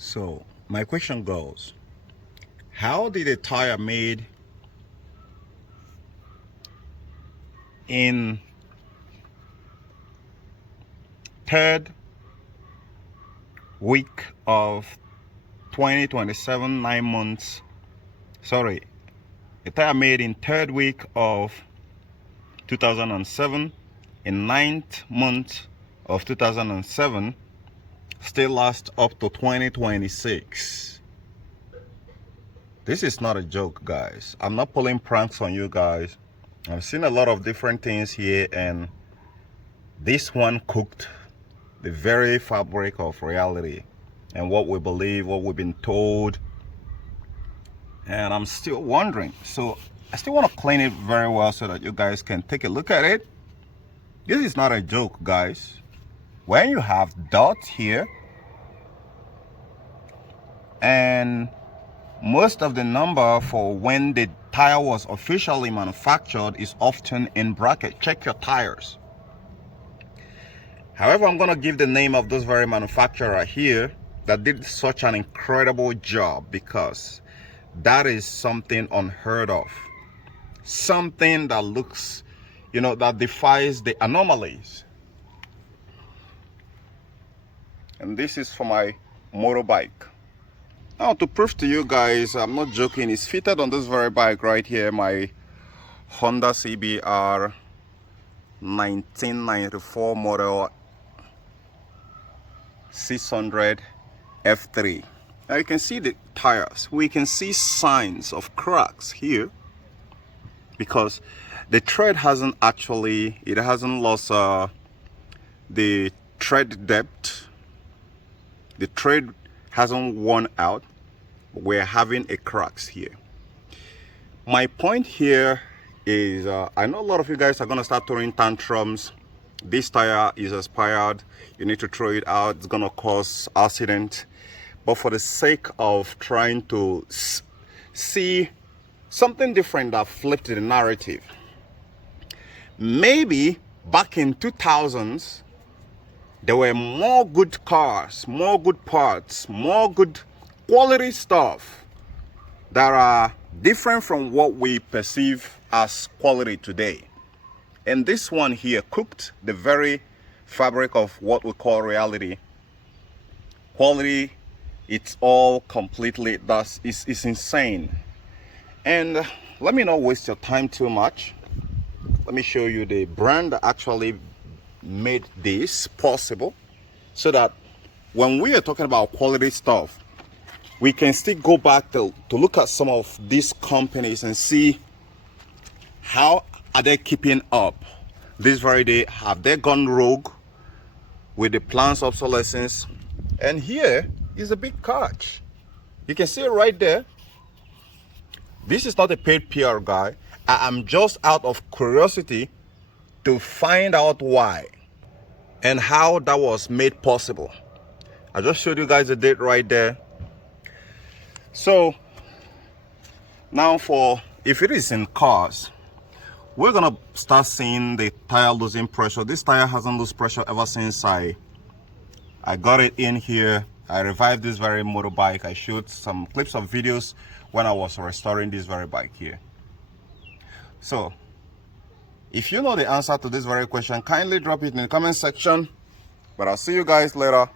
So my question goes, how did a tire made in third week of 2027, 9 months, sorry, a tire made in third week of 2007, in 9th month of 2007, still lasts up to 2026. This is not a joke, guys. I'm not pulling pranks on you guys. I've seen a lot of different things here, and this one cooked the very fabric of reality and what we believe, what we've been told. And I'm still wondering. So I still want to clean it very well so that you guys can take a look at it. This is not a joke, guys. When you have dots here, and most of the number for when the tire was officially manufactured is often in bracket. Check your tires. However, I'm going to give the name of this very manufacturer here that did such an incredible job, because that is something unheard of. Something that looks, that defies the anomalies. And this is for my motorbike. Now, to prove to you guys, I'm not joking, it's fitted on this very bike right here, my Honda CBR 1994 model 600 F3. Now you can see the tires. We can see signs of cracks here because the tread hasn't lost the tread depth. The tread hasn't worn out. We're having a cracks here. My point here is I know a lot of you guys are going to start throwing tantrums. This tire is expired, you need to throw it out, it's going to cause accident. But for the sake of trying to see something different that flipped the narrative, maybe back in 2000s there were more good cars, more good parts, more good quality stuff that are different from what we perceive as quality today. And this one here cooked the very fabric of what we call reality. Quality, it's all completely, it's insane. And let me not waste your time too much. Let me show you the brand that actually made this possible, so that when we are talking about quality stuff, we can still go back to look at some of these companies and see how are they keeping up this very day. Have they gone rogue with the plans of obsolescence? And here is a big catch. You can see it right there. This is not a paid PR guy. I am just out of curiosity to find out why and how that was made possible. I just showed you guys the date right there. So now, if it is in cars, we're gonna start seeing the tire losing pressure. This tire hasn't lost pressure ever since I got it in here. I revived this very motorbike. I showed some clips of videos when I was restoring this very bike here. So if you know the answer to this very question, kindly drop it in the comment section. But I'll see you guys later.